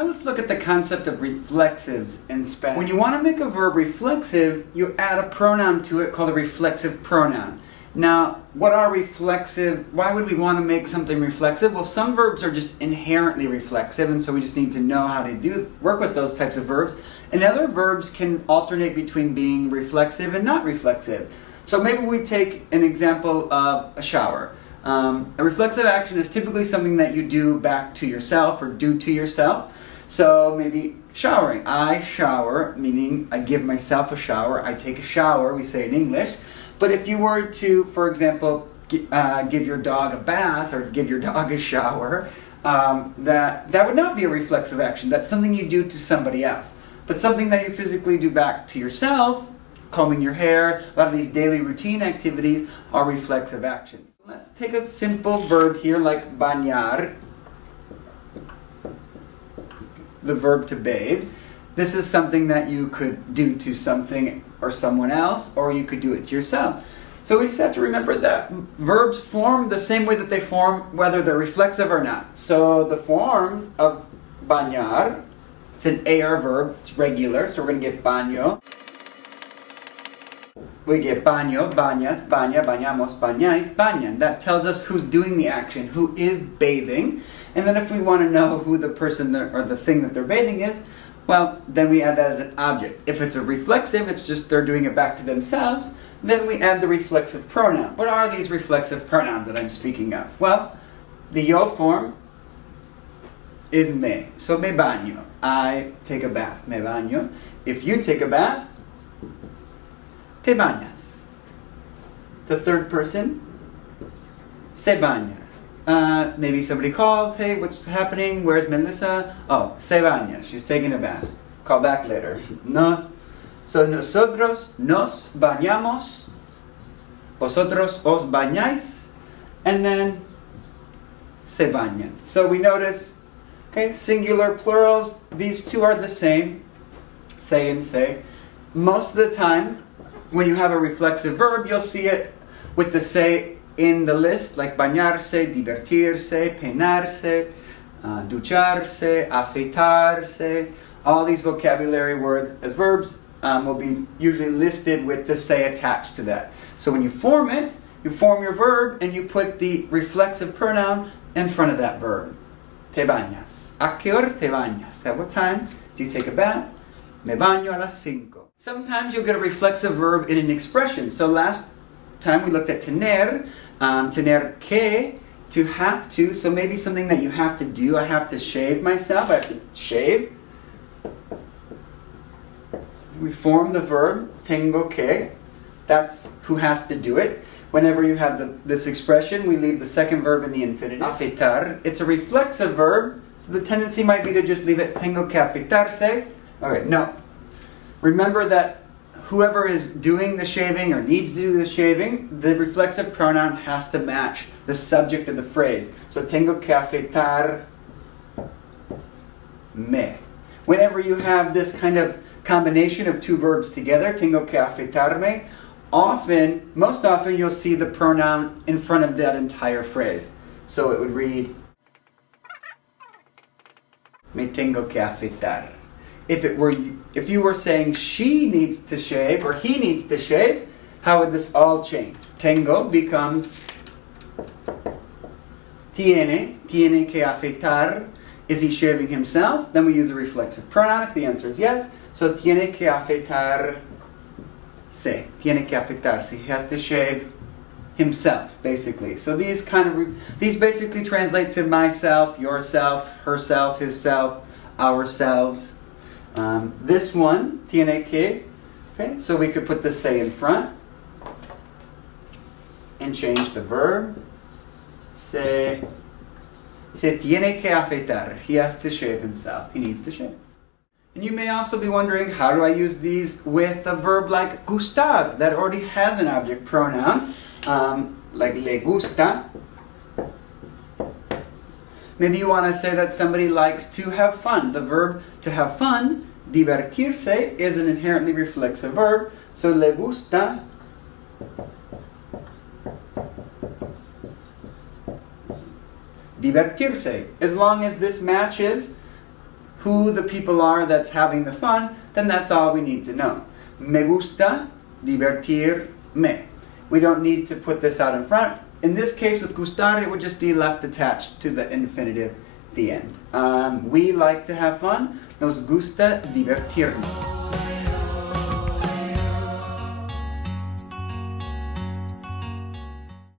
Now let's look at the concept of reflexives in Spanish. When you want to make a verb reflexive, you add a pronoun to it called a reflexive pronoun. Now, what are reflexive? Why would we want to make something reflexive? Well, some verbs are just inherently reflexive, and so we just need to know how to work with those types of verbs. And other verbs can alternate between being reflexive and not reflexive. So maybe we take an example of a shower. A reflexive action is typically something that you do back to yourself or do to yourself. So maybe showering. I shower, meaning I give myself a shower. I take a shower, we say in English. But if you were to, for example, give your dog a bath or give your dog a shower, that would not be a reflexive action. That's something you do to somebody else. But something that you physically do back to yourself, combing your hair, a lot of these daily routine activities are reflexive actions. Let's take a simple verb here like bañar, the verb to bathe. This is something that you could do to something or someone else, or you could do it to yourself. So we just have to remember that verbs form the same way that they form whether they're reflexive or not. So the forms of bañar, it's an AR verb, it's regular, so we're going to get baño. We get baño, bañas, baña, bañamos, bañáis, bañan. That tells us who's doing the action, who is bathing. And then if we want to know who the person or the thing that they're bathing is, well, then we add that as an object. If it's a reflexive, it's just they're doing it back to themselves, then we add the reflexive pronoun. What are these reflexive pronouns that I'm speaking of? Well, the yo form is me. So me baño. I take a bath. Me baño. If you take a bath, te bañas. The third person, se baña. Maybe somebody calls, hey, what's happening? Where's Melissa? Oh, se baña. She's taking a bath. Call back later. So nosotros nos bañamos. Vosotros os bañáis. And then se bañan. So we notice, okay, singular, plurals, these two are the same. Say and say. Most of the time, when you have a reflexive verb, you'll see it with the say in the list, like bañarse, divertirse, peinarse, ducharse, afeitarse. All these vocabulary words as verbs will be usually listed with the say attached to that. So when you form it, you form your verb and you put the reflexive pronoun in front of that verb. Te bañas. ¿A qué hora te bañas? At what time do you take a bath? Me baño a las 5. Sometimes you'll get a reflexive verb in an expression. So last time we looked at tener, tener que, to have to. So maybe something that you have to do. I have to shave myself. I have to shave. We form the verb, tengo que. That's who has to do it. Whenever you have this expression, we leave the second verb in the infinitive. Afeitar. It's a reflexive verb, so the tendency might be to just leave it tengo que afeitarse. Okay, no. Remember that whoever is doing the shaving or needs to do the shaving, the reflexive pronoun has to match the subject of the phrase. So tengo que afeitar me. Whenever you have this kind of combination of two verbs together, tengo que afeitarme, most often you'll see the pronoun in front of that entire phrase. So it would read, me tengo que afeitar. If you were saying she needs to shave or he needs to shave, how would this all change? Tengo becomes tiene que afeitar. Is he shaving himself? Then we use a reflexive pronoun if the answer is yes. So tiene que afeitarse. Tiene que afeitarse. He has to shave himself, basically. So these basically translate to myself, yourself, herself, hisself, ourselves. This one, tiene que, okay, so we could put the se in front and change the verb. Se tiene que afeitar. He has to shave himself. He needs to shave. And you may also be wondering, how do I use these with a verb like gustar that already has an object pronoun, like le gusta. Maybe you want to say that somebody likes to have fun. The verb to have fun, divertirse, is an inherently reflexive verb. So le gusta divertirse. As long as this matches who the people are that's having the fun, then that's all we need to know. Me gusta divertirme. We don't need to put this out in front. In this case, with gustar, it would just be left attached to the infinitive, the end. We like to have fun. Nos gusta divertirnos.